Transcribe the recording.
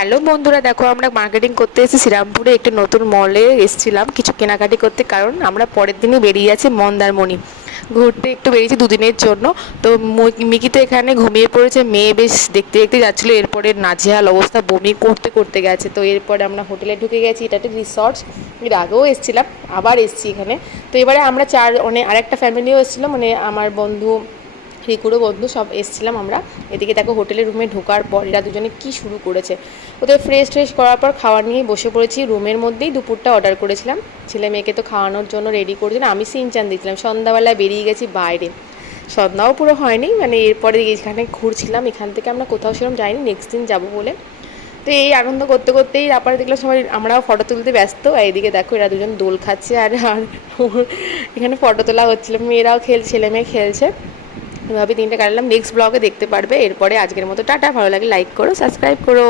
Hello বন্ধুরা, দেখো আমরা মার্কেটিং করতে এসেছি শ্রীরামপুরে একটি নতুন মলে এসেছিলাম কিছু কেনাকাটি করতে, কারণ আমরা পরের দিনই বেরিয়ে যাচ্ছি মন্দারমণি ঘুরতে। একটু বেরিয়েছি দুদিনের জন্য। তো মিকি তো এখানে ঘুমিয়ে পড়েছে, মেয়ে বেশ দেখতে দেখতে যাচ্ছিলো, এরপরে নাজেহাল অবস্থা, বমি করতে করতে গেছে। তো এরপরে আমরা হোটেলে ঢুকে গেছি। এটা একটা রিসর্ট, এর আগেও এসেছিলাম, আবার এসেছি এখানে। তো এবারে আমরা মানে আরেকটা ফ্যামিলিও এসেছিলো, মানে আমার বন্ধু রিকুরও বন্ধু সব এসেছিলাম আমরা। এদিকে দেখো হোটেলের রুমে ঢোকার পর এরা দুজনে কি শুরু করেছে। ওদের ফ্রেশ করার পর খাওয়ার নিয়ে বসে পড়েছি। রুমের মধ্যেই দুপুরটা অর্ডার করেছিলাম। ছেলে মেয়েকে তো খাওয়ানোর জন্য রেডি করেছিলাম, আমি সিনচান দিয়েছিলাম। সন্ধ্যাবেলায় বেরিয়ে গেছি বাইরে, সন্ধ্যাও পুরো হয়নি, মানে এরপরে এখানে ঘুরছিলাম। এখান থেকে আমরা কোথাও সেরকম যাইনি, নেক্সট দিন যাবো বলে। তো এই আনন্দ করতে করতেই তারপরে দেখলাম সবাই আমরাও ফটো তুলতে ব্যস্ত। এইদিকে দেখো এরা দুজন দোল খাচ্ছে, আর আর এখানে ফটো তোলা হচ্ছিলো, মেয়েরাও ছেলে মেয়ে খেলছে। এভাবে দিনটা কাটালাম। নেক্সট ব্লগে দেখতে পারবে। এরপরে আজকের মতো টাটা। ভালো লাগে লাইক করো, সাবস্ক্রাইব করো।